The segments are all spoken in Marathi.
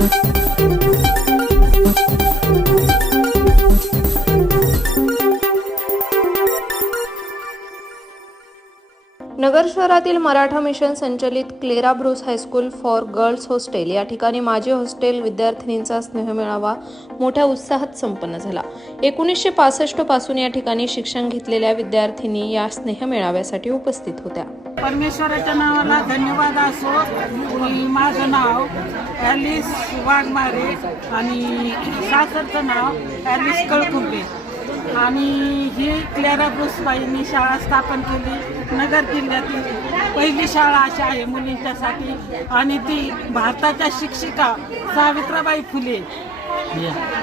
thank you शहरातील मराठा मिशन संचलित Clara Bruce high school for girls hostel या ठिकाणी माजी हॉस्टेल विद्यार्थिनींचा स्नेहमेळावा मोठ्या उत्साहात संपन्न झाला. एकोणीसशे पासष्टपासून या ठिकाणी शिक्षण घेतलेल्या विद्यार्थिनी या स्नेहमेळाव्यासाठी उपस्थित होत्या. परमेश्वराच्या नावाला धन्यवाद असो. माझं नाव ॲलिस वाघमारे आणि सासरचं नाव ॲलिस कळकुंबे. आणि ही क्लेरा ब्रुसबाईंनी शाळा स्थापन केली. नगर जिल्ह्यातील पहिली शाळा अशी आहे मुलींच्यासाठी. आणि ती भारताच्या शिक्षिका सावित्रीबाई फुले.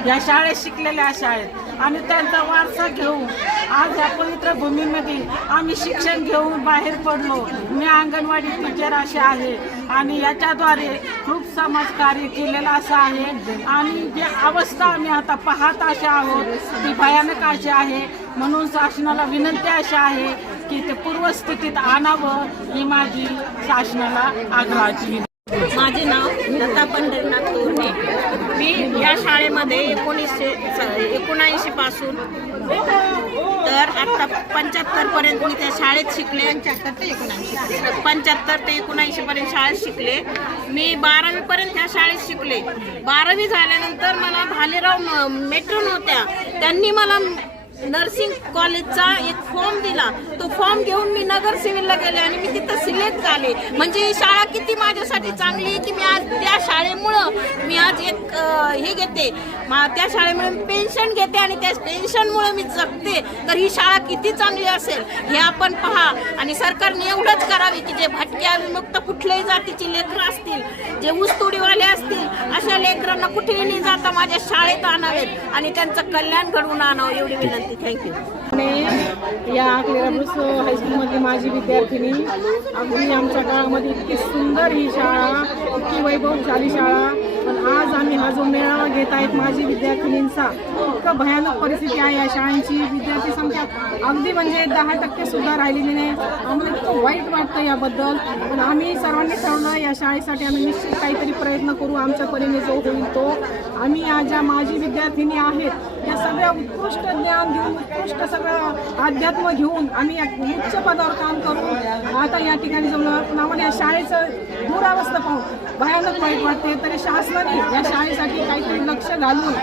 या. शाळेत शिकलेल्या अशा आहेत. आणि त्यांचा वारसा घेऊन आज या पवित्र भूमीमध्ये आम्ही शिक्षण घेऊन बाहेर पडलो. मी अंगणवाडी टीचर असे आहे. आणि याच्याद्वारे खूप समाजकार्य केलेलं असं आहे. आणि जी अवस्था आम्ही आता पाहत अशा आहोत ती भयानक अशी आहे. म्हणून शासनाला विनंती अशी आहे की ते पूर्वस्थितीत आणावं ही माझी शासनाला आग्रहाची विनंती. माझे नाव लता पंढरीनाथ तोरणे. मी या शाळेमध्ये एकोणीसशे एकोणऐंशी पासून तर आता पंच्याहत्तर पर्यंत मी त्या शाळेत शिकले. पंच्याहत्तर ते एकोणऐंशी पर्यंत. शाळेत शिकले. मी बारावी पर्यंत ह्या शाळेत शिकले. बारावी झाल्यानंतर मला भालेराव मेट्रोन होत्या त्यांनी मला नर्सिंग कॉलेजचा एक फॉर्म दिला. तो फॉर्म घेऊन मी नगर सिव्हिलला गेले आणि मी तिथं सिलेक्ट झाले. म्हणजे ही शाळा किती माझ्यासाठी चांगली आहे की मी आज त्या शाळेमुळं मी आज एक हे घेते. मा- त्या शाळेमुळे पेन्शन घेते आणि त्या पेन्शनमुळे मी जगते. तर ही शाळा किती चांगली असेल हे आपण पहा. आणि सरकारने एवढंच करावे की जे भटक्या विमुक्त कुठल्याही जातीची लेकरं असतील जे ऊसतोडीवाले असतील अशा लेकरांना कुठेही नाही जाता माझ्या शाळेत आणावेत आणि त्यांचं कल्याण घडवून आणावं एवढी विनंती. थँक्यू आणि या क्लेराब्रुस हायस्कूलमधली माझी विद्यार्थिनी. अगदी आमच्या काळामध्ये इतकी सुंदर ही शाळा इतकी वैभवशाली शाळा. पण आज आम्ही हा जो मेळावा घेत आहेत माझी विद्यार्थिनींचा इतकं भयानक परिस्थिती आहे या शाळांची. विद्यार्थी संख्या अगदी म्हणजे दहा टक्के सुद्धा राहिलेली नाही. आम्हाला इतकं वाईट वाटतं याबद्दल. पण आम्ही सर्वांनी ठरवलं या शाळेसाठी आम्ही निश्चित काहीतरी प्रयत्न करू. आमच्या परीने जो होईल तो. आम्ही या ज्या माझी विद्यार्थिनी आहेत या सगळ्या उत्कृष्ट ज्ञान देऊन उत्कृष्ट सगळं अध्यात्म घेऊन आम्ही या उच्च पदावर काम करू आता या ठिकाणी जमलं आम्हाला या शाळेचं दुरावस्था पाहून भयानक वाईट वाटते. तरी शासनाने या शाळेसाठी काहीतरी लक्ष घालून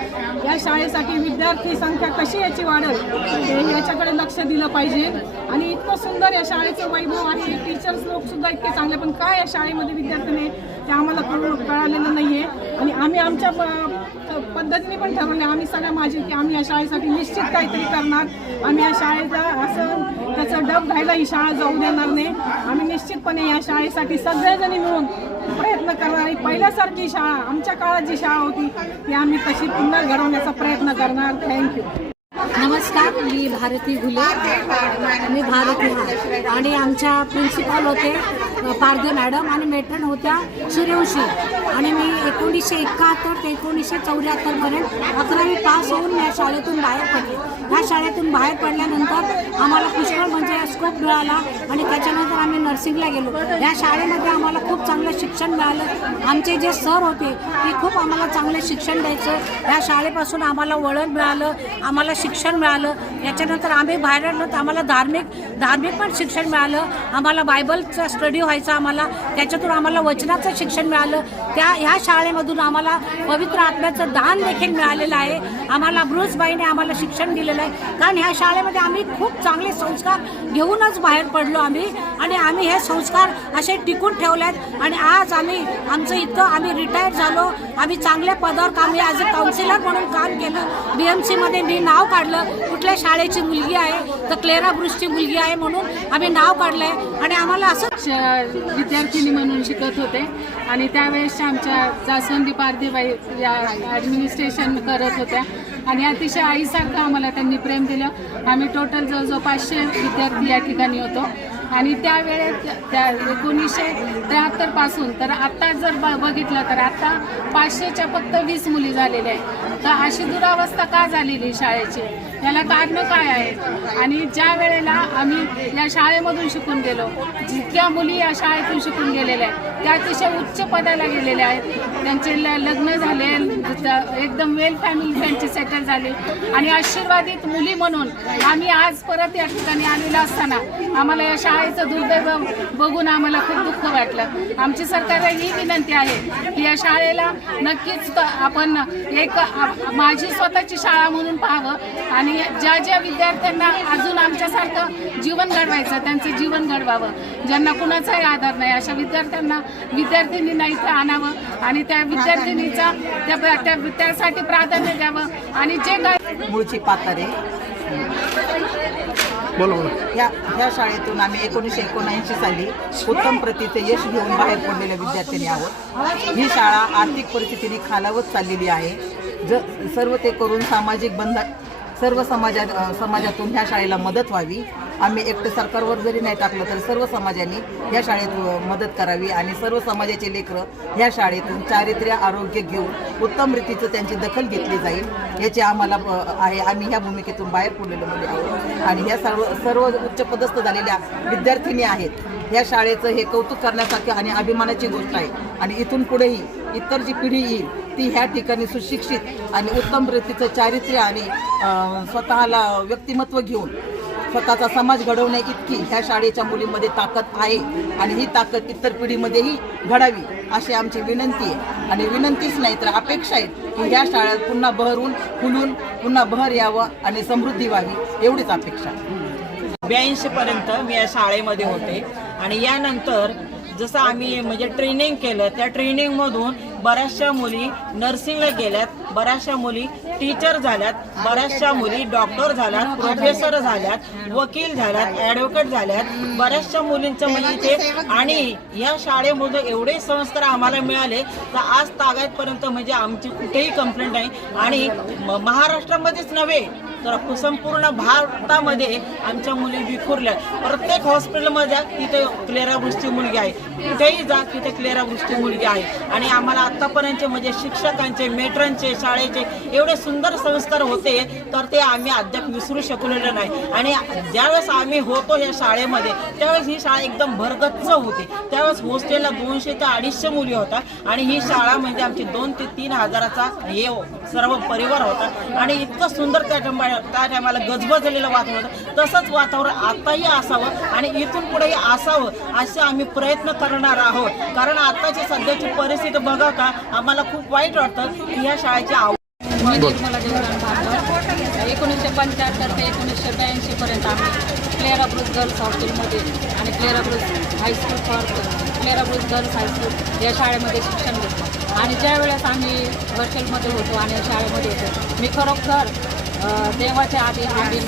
या शाळेसाठी विद्यार्थी संख्या कशी याची वाढेल याच्याकडे लक्ष दिलं पाहिजे. आणि इतकं सुंदर या शाळेचं वैभव आहे. टीचर्स लोक सुद्धा इतके चांगले पण काय या शाळेमध्ये विद्यार्थ्यांनी ते आम्हाला कळू कळालेलं आहे आणि आम्ही आमच्या प- पद्धतीने पण ठरवले आम्ही सगळ्या माझी की आम्ही या शाळेसाठी निश्चित काहीतरी करणार. आम्ही या शाळेचा असं त्याचं डब घ्यायला ही शाळा जाऊ देणार नाही. आम्ही निश्चितपणे या शाळेसाठी सगळेजणी मिळून प्रयत्न करणार आणि पहिल्यासारखी शाळा आमच्या काळात जी शाळा होती ती आम्ही तशी पुन्हा घडवण्याचा प्रयत्न करणार. थँक्यू नमस्कार मी भारती घुले. मी भारती आणि आमच्या प्रिन्सिपल होते पारदे मॅडम आणि मेट्रन होत्या शिरवशी आणि मी एकोणीसशे एकाहत्तर ते एकोणीसशे चौऱ्याहत्तरपर्यंत अकरावी पास होऊन या शाळेतून बाहेर पडले. ह्या शाळेतून बाहेर पडल्यानंतर आम्हाला पुष्कळ म्हणजे स्कोप मिळाला आणि त्याच्यानंतर आम्ही नर्सिंगला गेलो. ह्या शाळेमध्ये आम्हाला खूप चांगलं शिक्षण मिळालं. आमचे जे सर होते ते खूप आम्हाला चांगलं शिक्षण द्यायचं. ह्या शाळेपासून आम्हाला वळण मिळालं आम्हाला शिक्षण मिळालं. याच्यानंतर आम्ही बाहेर आलो तर आम्हाला धार्मिक धार्मिक पण शिक्षण मिळालं. आम्हाला बायबलचा स्टडी व्हायचं आम्हाला त्याच्यातून आम्हाला वचनाचं शिक्षण मिळालं. त्या ह्या शाळेमधून आम्हाला पवित्र आत्म्याचं दान देखील मिळालेलं आहे. आम्हाला ब्रुसबाईने आम्हाला शिक्षण दिलेलं आहे. कारण ह्या शाळेमध्ये आम्ही खूप चांगले संस्कार घेऊनच बाहेर पडलो आम्ही. आणि आम्ही हे संस्कार असे टिकून ठेवले आहेत आणि आज आम्ही आमचं इतकं आम्ही रिटायर झालो. आम्ही चांगल्या पदावर काम ॲज अ काउन्सिलर म्हणून काम केलं. बी एम सीमध्ये मी नाव काढलं. कुठल्या शाळेची मुलगी आहे? तर क्लेरा ब्रुसची मुलगी आहे म्हणून आम्ही नाव काढलं आहे आणि आम्हाला असं विद्यार्थिनी म्हणून शिकत होते. आणि त्यावेळेसच्या आमच्या जास्वंदी पारदेबाई या ॲडमिनिस्ट्रेशन करत होत्या. आणि अतिशय आईसारखं आम्हाला त्यांनी प्रेम दिलं. आम्ही टोटल जवळजवळ पाचशे विद्यार्थी या ठिकाणी होतो. आणि त्यावेळेत त्या एकोणीसशे त्र्याहत्तरपासून तर आत्ता जर ब बघितलं तर आत्ता पाचशेच्या फक्त वीस मुली झालेल्या आहेत. तर अशी दुरावस्था का झालेली शाळेची? याला कारण काय आहे? आणि ज्या वेळेला आम्ही या शाळेमधून शिकून गेलो जितक्या मुली या शाळेतून शिकून गेलेल्या आहेत त्या अतिशय उच्च पदाला गेलेल्या आहेत. त्यांचे ल- लग्न झाले एकदम वेल फॅमिली त्यांची सेटल झाली. आणि आशीर्वादित मुली म्हणून आम्ही आज परत या ठिकाणी आलेलो असताना आम्हाला या शाळेचं दुर्दैव बघून आम्हाला खूप दुःख वाटलं. आमची सरकारला ही विनंती आहे की या शाळेला नक्कीच आपण एक माझी स्वतःची शाळा म्हणून पाहावं आणि ज्या ज्या विद्यार्थ्यांना अजून आमच्यासारखं जीवन घडवायचं त्यांचं जीवन घडवावं. ज्यांना कुणाचाही आधार नाही अशा विद्यार्थ्यांना विद्यार्थिनींना इथं आणावं आणि त्या विद्यार्थिनीचा त्या त्या त्यासाठी प्राधान्य द्यावं आणि जे काय मूळची पातारे बोला ह्या शाळेतून आम्ही एकोणीसशे एकोणऐंशी साली उत्तम प्रतीचे यश घेऊन बाहेर पडलेल्या विद्यार्थ्यांनी आहोत. ही शाळा आर्थिक परिस्थितीने खालावत चाललेली आहे. ज सर्व ते करून सामाजिक बंध सर्व समाजात समाजातून ह्या शाळेला मदत व्हावी. आम्ही एकटं सरकारवर जरी नाही टाकलं तरी सर्व समाजाने ह्या शाळेत मदत करावी आणि सर्व समाजाचे लेकरं ह्या शाळेतून चारित्र्य आरोग्य घेऊन उत्तम रीतीचं त्यांची दखल घेतली जाईल याची आम्हाला आहे. आम्ही ह्या भूमिकेतून बाहेर पडलेलो मुली आहोत. आणि ह्या सर्व सर्व उच्चपदस्थ झालेल्या विद्यार्थिनी आहेत. ह्या शाळेचं हे कौतुक करण्यासारखं आणि अभिमानाची गोष्ट आहे. आणि इथून पुढेही इतर जी पिढी येईल ती ह्या ठिकाणी सुशिक्षित आणि उत्तम रीतीचं चारित्र्य आणि स्वतःला व्यक्तिमत्व घेऊन स्वतःचा समाज घडवणे इतकी ह्या शाळेच्या मुलींमध्ये ताकद आहे आणि ही ताकद इतर पिढीमध्येही घडावी अशी आमची विनंती आहे. आणि विनंतीच नाही तर अपेक्षा आहे की ह्या शाळेत पुन्हा बहरून फुलून पुन्हा बहर यावं आणि समृद्धी व्हावी एवढीच अपेक्षा ब्याऐंशीपर्यंत मी या शाळेमध्ये होते. आणि यानंतर जसं आम्ही म्हणजे ट्रेनिंग केलं त्या ट्रेनिंगमधून बऱ्याचशा मुली नर्सिंगला गेल्यात बऱ्याचशा मुली टीचर झाल्यात बऱ्याचशा मुली डॉक्टर झाल्यात प्रोफेसर झाल्यात वकील झाल्यात ॲडव्होकेट झाल्यात. बऱ्याचशा मुलींचं म्हणजे इथे आणि या शाळेमध्ये एवढे संस्कार आम्हाला मिळाले तर आज तागायतपर्यंत म्हणजे आमची कुठेही कंप्लेंट नाही. आणि म- महाराष्ट्रामध्येच नव्हे तर संपूर्ण भारतामध्ये आमच्या मुली विखुरल्या. प्रत्येक हॉस्पिटलमध्ये तिथे क्लेरावृष्टी मुलगी आहे. कुठेही जा तिथे क्लेरावृष्टी मुलगी आहे. आणि आम्हाला आत्तापर्यंतचे म्हणजे शिक्षकांचे मेट्रांचे शाळेचे एवढे सुंदर संस्कार होते तर ते आम्ही अद्याप विसरू शकलेलो नाही. आणि ज्यावेळेस आम्ही होतो या शाळेमध्ये त्यावेळेस ही शाळा एकदम भरगच्च होती. त्यावेळेस हॉस्टेलला दोनशे ते अडीचशे मुली होता. आणि ही शाळा म्हणजे आमची दोन ते तीन हजाराचा हे सर्व परिवार होता. आणि इतकं सुंदर त्या टायमा त्या टायमाला गजबजलेलं वातावरण होतं. तसंच वातावरण आताही असावं आणि इथून पुढेही असावं असे आम्ही प्रयत्न करणार आहोत. कारण आताची सध्याची परिस्थिती बघा का आम्हाला खूप वाईट वाटतं की या शाळेची आव एकोणीसशे पंच्याहत्तर ते एकोणीसशे ब्याऐंशी पर्यंत आम्ही क्लेरा ब्रुज गर्ल्स हॉस्टेलमध्ये आणि Clara Bruce high school for Clara Bruce girls high school या शाळेमध्ये शिक्षण घेतलं आणि ज्या वेळेस आम्ही हॉस्टेलमध्ये होतो आणि या शाळेमध्ये येतो मी खरोखर देवाच्या आधी आधी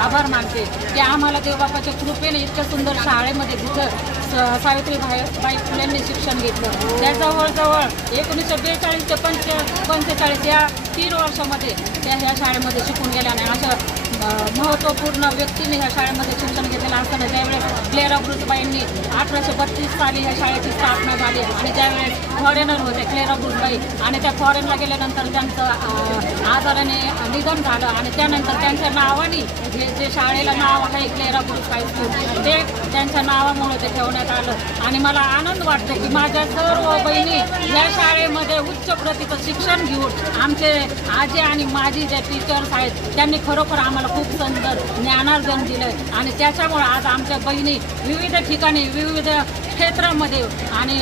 आभार मानते की आम्हाला देवबापाच्या कृपेने इतक्या सुंदर शाळेमध्ये तिथं स- सावित्रीबाई बाई फुलेंनी शिक्षण घेतलं त्या जवळजवळ एकोणीसशे बेचाळीस ते पंच पंचेचाळीस या तीन वर्षामध्ये त्या ह्या शाळेमध्ये शिकून गेल्या नाही अशा महत्त्वपूर्ण व्यक्तीने ह्या शाळेमध्ये शिक्षण घेतलेलं असताना ज्यावेळेस क्लेरा ब्रुजबाईंनी अठराशे बत्तीस साली ह्या शाळेची स्थापना झाली आणि त्यावेळेस फॉरेनर होते क्लेरा ब्रुजबाई आणि त्या फॉरेनला गेल्यानंतर त्यांचं आजाराने निधन झालं आणि त्यानंतर त्यांच्या नावाने जे जे शाळेला नाव आहे क्लेरा ब्रुज हायस्कूल ते त्यांच्या नावामुळे ते ठेवण्यात आलं. आणि मला आनंद वाटतो की माझ्या सर्व बहिणी या शाळेमध्ये उच्च प्रतीचं शिक्षण घेऊन आमचे आजी आणि माझी जे टीचर्स आहेत त्यांनी खरोखर आम्हाला खूप सुंदर ज्ञानार्जन दिलं आणि त्याच्यामुळं आज आमच्या बहिणी विविध ठिकाणी विविध क्षेत्रामध्ये आणि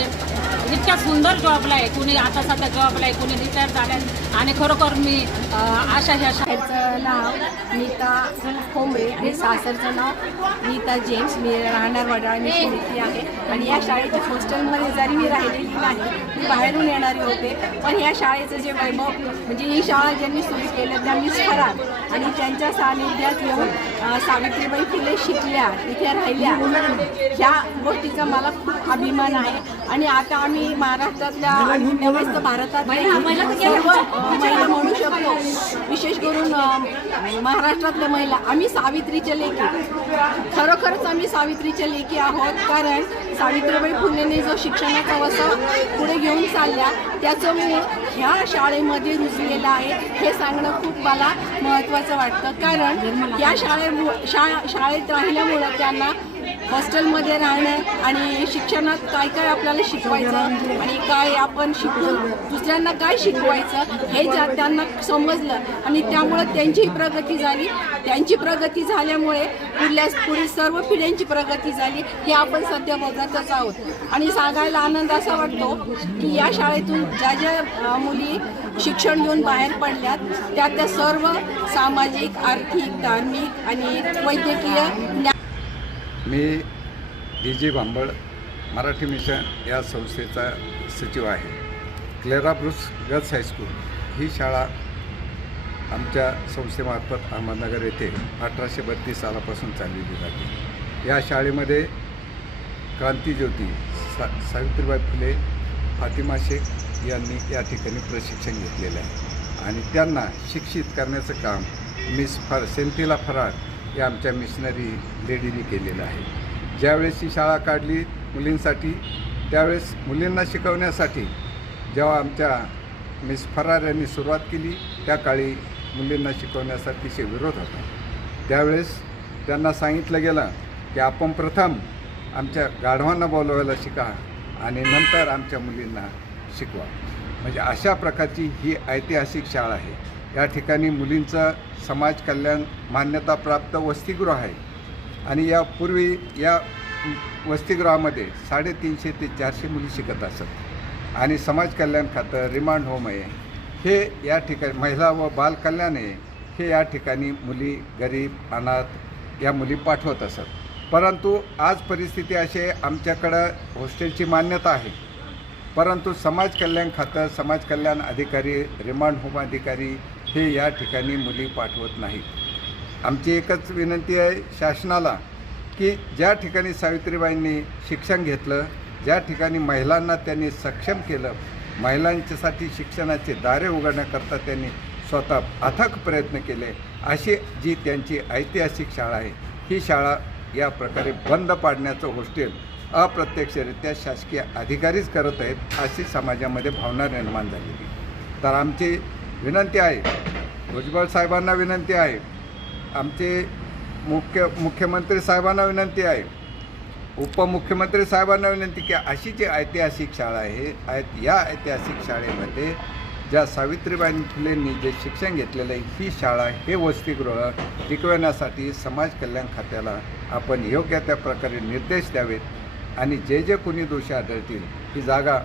इतक्या सुंदर जॉबला आहे. कुणी आता सध्या जॉबला आहे कुणी रिटायर झाल्या. आणि खरोखर मी आशा ह्या शाळेचं नाव नीता खोंबरे आणि सासरचं नाव नीता जेम्स. मी राहणार वडाळ मी शिवती आहे. आणि या शाळेच्या हॉस्टेलमध्ये जरी मी राहिलेली नाही मी बाहेरून येणारे होते. पण या शाळेचं जे वैभव म्हणजे ही शाळा ज्यांनी सुरू केलं त्यांनी फरार आणि त्यांच्या सानिध्यात येऊन सावित्रीबाई फुले शिकल्या तिथे राहिल्या. ह्या गोष्टीचा मला खूप अभिमान आहे. आणि आता आम्ही महाराष्ट्रातल्या आणि नव्हेच तर अ, महिला म्हणू शकतो. विशेष करून महाराष्ट्रातल्या महिला. आम्ही सावित्रीच्या लेखी. खरोखरच आम्ही सावित्रीच्या लेखी आहोत कारण सावित्रीबाई फुलेने जो शिक्षणाचा वसा पुढे घेऊन चालल्या त्याचं मूळ ह्या शाळेमध्ये रुजलेलं आहे. हे सांगणं खूप मला महत्त्वाचं वाटतं. कारण या शाळे शा शाळेत राहिल्यामुळं त्यांना हॉस्टेलमध्ये राहणं आणि शिक्षणात काय काय आपल्याला शिकवायचं आणि काय आपण शिकून दुसऱ्यांना काय शिकवायचं हे ज्या त्यांना समजलं आणि त्यामुळं त्यांचीही प्रगती झाली. त्यांची प्रगती झाल्यामुळे पुढल्या पुढील सर्व पिढ्यांची प्रगती झाली हे आपण सध्या बघतच आहोत. आणि सांगायला आनंद असा वाटतो की या शाळेतून ज्या ज्या मुली शिक्षण घेऊन बाहेर पडल्यात त्या त्या सर्व सामाजिक आर्थिक धार्मिक आणि वैद्यकीय ज्ञान मी D G Bhambal Marathi mission या संस्थेचा सचिव आहे. Clara Bruce girls high school ही शाळा आमच्या संस्थेमार्फत अहमदनगर येथे अठराशे बत्तीस सालापासून चाललेली जाते. या शाळेमध्ये क्रांतीज्योती सा सावित्रीबाई फुले फातिमा शेख यांनी या ठिकाणी प्रशिक्षण घेतलेलं आहे. आणि त्यांना शिक्षित करण्याचं काम मिस फर सेंथिला फराड हे आमच्या मिशनरी लेडीने केलेलं आहे. ज्यावेळेस ही शाळा काढली मुलींसाठी त्यावेळेस मुलींना शिकवण्यासाठी जेव्हा आमच्या मिस फरार यांनी सुरुवात केली त्या काळी मुलींना शिकवण्यासाठी अतिशय विरोध होता. त्यावेळेस त्यांना सांगितलं गेलं की आपण प्रथम आमच्या गाढवांना बोलवायला शिका आणि नंतर आमच्या मुलींना शिकवा. म्हणजे अशा प्रकारची ही ऐतिहासिक शाळा आहे. या ठिकाणी मुलींचं समाज कल्याण मान्यताप्राप्त वसतिगृह आहे. आणि यापूर्वी या वसतिगृहामध्ये साडेतीनशे ते चारशे मुली शिकत असत. आणि समाज कल्याण खातं रिमांड होम आहे. हे या ठिकाणी महिला व बाल कल्याण आहे. हे या ठिकाणी मुली गरीब अनाथ या मुली पाठवत असत. परंतु आज परिस्थिती अशी आहे आमच्याकडं हॉस्टेलची मान्यता आहे. परंतु समाज कल्याण खातं समाज कल्याण अधिकारी रिमांड होम अधिकारी हे या ठिकाणी मुली पाठवत नाहीत. आमची एकच विनंती आहे शासनाला की ज्या ठिकाणी सावित्रीबाईंनी शिक्षण घेतलं ज्या ठिकाणी महिलांना त्यांनी सक्षम केलं महिलांच्यासाठी शिक्षणाचे दारे उघडण्याकरता त्यांनी स्वतः अथक प्रयत्न केले अशी जी त्यांची ऐतिहासिक शाळा आहे ही शाळा या प्रकारे बंद पाडण्याचं होस्टेल अप्रत्यक्षरित्या शासकीय अधिकारीच करत आहेत अशी समाजामध्ये भावना निर्माण झालेली तर आमची विनंती आहे. भुजबळ साहेबांना विनंती आहे. आमचे मुख्य मुख्यमंत्री साहेबांना विनंती आहे. उपमुख्यमंत्री साहेबांना विनंती की अशी जी ऐतिहासिक शाळा आहे आहेत या ऐतिहासिक शाळेमध्ये ज्या सावित्रीबाई फुलेंनी जे शिक्षण घेतलेलं आहे ही शाळा हे वसतिगृह टिकवण्यासाठी समाज कल्याण खात्याला आपण योग्य त्या प्रकारे निर्देश द्यावेत आणि जे जे कोणी दोषी आढळतील ही जागा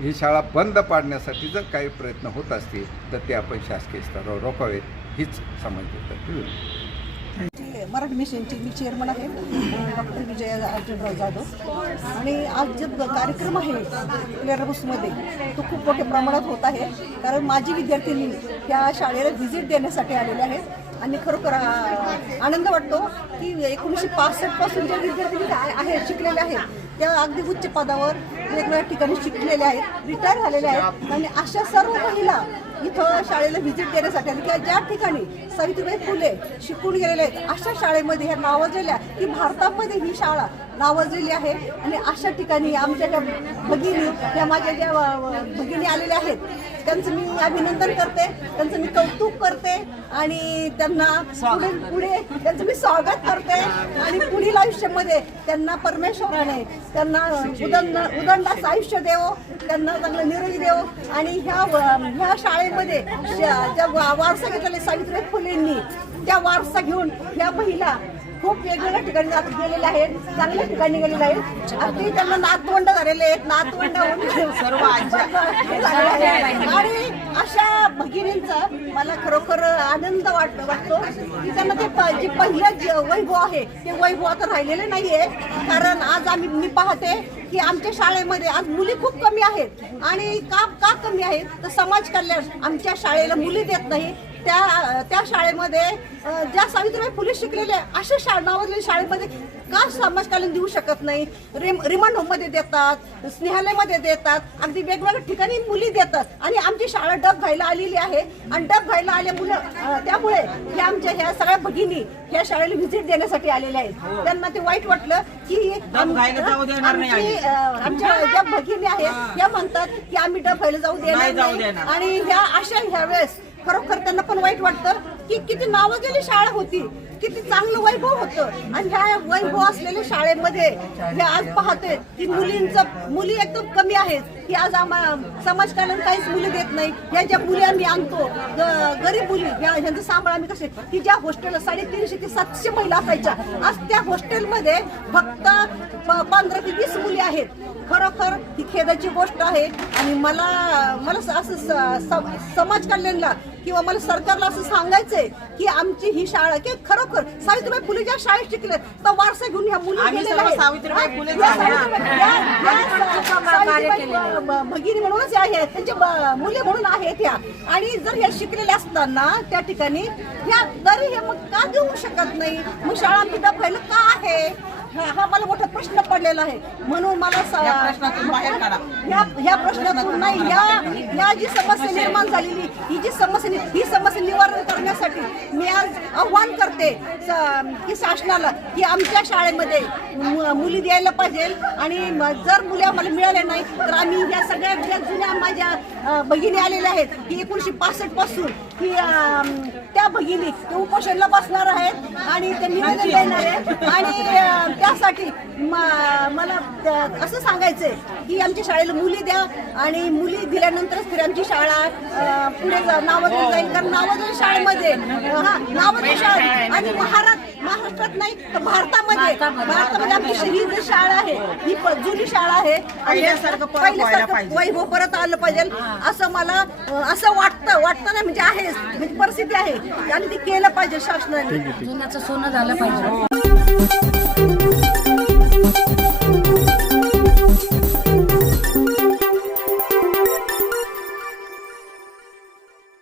ही शाळा बंद पाडण्यासाठी जर काही प्रयत्न होत असतील तर ते आपण शासकीय स्तरावर रोखावेत हीच समाजातर्फे मराठी मिशनची मी चेअरमन आहे. डॉक्टर विजय अर्जुनराव जाधव. आणि आज जे कार्यक्रम आहे क्लेअरबुसमध्ये तो खूप मोठ्या प्रमाणात होत आहे. कारण माझी विद्यार्थिनी त्या शाळेला व्हिजिट देण्यासाठी आलेल्या आहेत. आणि खरोखर आनंद वाटतो की एकोणीसशे पासष्टपासून ज्या विद्यार्थी आहेत शिकलेले आहेत त्या अगदी उच्च पदावर वेगवेगळ्या ठिकाणी शिकलेल्या आहेत रिटायर झालेल्या आहेत. आणि अशा सर्व महिला इथं शाळेला व्हिजिट देण्यासाठी आली किंवा ज्या ठिकाणी सावित्रीबाई फुले शिकून गेलेले आहेत अशा शाळेमध्ये ह्या नावाजलेल्या की भारतामध्ये ही शाळा नावाजलेली आहे. आणि अशा ठिकाणी आमच्या ज्या भगिनी या माझ्या ज्या भगिनी आलेल्या आहेत त्यांचं मी अभिनंदन करते त्यांचं मी कौतुक करते आणि त्यांना पुढे पुढे त्यांचं मी स्वागत करते. आणि पुढील आयुष्यामध्ये त्यांना परमेश्वराने त्यांना उदंड उदंडाचं आयुष्य देवो त्यांना चांगलं निरोगी देवो. आणि ह्या व- ह्या शाळेमध्ये ज्या वारसा घेतलेले सावित्रीबाई फुलेंनी त्या वारसा घेऊन ह्या महिला खूप वेगवेगळ्या ठिकाणी जात गेलेल्या आहेत चांगल्या ठिकाणी गेलेले आहेत. अगदी त्यांना नातवंड झालेले आहेत नातवंड सर्व आणि अशा भगिनींचा मला खरोखर आनंद वाट वाटतो की त्यांना ते प- जे पहिलं जे वैभव आहे ते वैभव आता राहिलेले नाहीये. कारण आज आम्ही मी पाहते की आमच्या शाळेमध्ये आज मुली खूप कमी आहेत. आणि का का कमी आहेत? तर समाज कल्याण आमच्या शाळेला मुली देत नाही. त्या त्या शाळेमध्ये ज्या सावित्रीबाई फुले शिकलेल्या अशा शा नावाजलेल्या शाळेमध्ये का समाजकालीन देऊ शकत नाही? रिम रिमांड होममध्ये देतात स्नेहालयमध्ये देतात अगदी वेगवेगळ्या ठिकाणी मुली देतात. आणि आमची शाळा डब घ्यायला आलेली आहे. आणि डब घ्यायला आल्या मुलं त्यामुळे हे आमच्या ह्या सगळ्या भगिनी ह्या शाळेला व्हिजिट देण्यासाठी आलेल्या आहेत. त्यांना ते वाईट वाटलं की आमची, आमच्या ज्या भगिनी आहेत त्या म्हणतात की आम्ही डब घ्यायला जाऊ नाही. देणार. आणि ह्या अशा ह्या वेळेस खरोखर त्यांना पण वाईट वाटतं. की किती नावाजलेली शाळा होती. किती चांगलं वैभव होतं. आणि ह्या वैभव असलेल्या शाळेमध्ये हे आज पाहतोय की मुलींचं मुली एकदम कमी आहेत. की आज आम्हा कल्याण काहीच मुली देत नाही. या ज्या मुली आम्ही आणतो गरीब मुली या ह्यांचं सांभाळ आम्ही कसे की ज्या हॉस्टेलला साडेतीनशे ते सातशे महिला असायच्या आज त्या हॉस्टेलमध्ये फक्त पंधरा ते वीस मुली आहेत. खरोखर ही खेदाची गोष्ट आहे. आणि मला मला असं समाज कल्याणला किंवा मला सरकारला असं सांगायचंय की आमची ही शाळा की खरोखर सावित्रीबाई फुले ज्या शाळेत शिकले तर वारसा घेऊन ह्या मुली. सावित्रीबाई फुले भगिनी म्हणूनच त्यांच्या ब- मुली म्हणून आहेत ह्या आणि जर ह्या शिकलेल्या असताना त्या ठिकाणी ह्या तरी हे मग का देऊ शकत नाही? मग शाळा आमची डबायला का आहे? हा हा मला मोठा प्रश्न पडलेला आहे म्हणून मला स- या प्रश्नातून बाहेर काढा. प्रश्नातून नाही ह्या ह्या जी समस्या निर्माण झालेली ही जी समस्या नि- ही समस्या निवारण करण्यासाठी मी आज आव्हान करते स- की शासनाला की आमच्या शाळेमध्ये मु- मुली द्यायला पाहिजे आणि म- जर मुली आम्हाला मिळाल्या नाही तर आम्ही ह्या सगळ्या ज्या जुन्या माझ्या अ, भगिनी आलेल्या आहेत की एकोणीसशे पासष्टपासून की त्या भगिनी ते उपोषणला बसणार आहेत आणि ते निवेदन देणार आहेत. आणि त्यासाठी म- मला असं सांगायचंय की आमच्या शाळेला मुली द्या आणि मुली दिल्यानंतरच खरी आमची शाळा पुढे जा- नावाजली जाईल. कारण नावाजली शाळेमध्ये हा नावाजली शाळा आणि महाराष्ट्र महाराष्ट्रात नाही तर भारतामध्ये. भारतामध्ये. आमची ही जी शाळा आहे ही प- जुनी शाळा आहे. आणि पहिल्यासारखं परत व्हायला पहिल्यासारखं पाहिजे. वैभव परत आलं पाहिजे. असं मला अ, असं वाटतं वाटतं ना म्हणजे आहे म्हणजे परिस्थिती आहे. आणि ते केलं पाहिजे शासनाने. जुन्याचं सोनं झालं पाहिजे.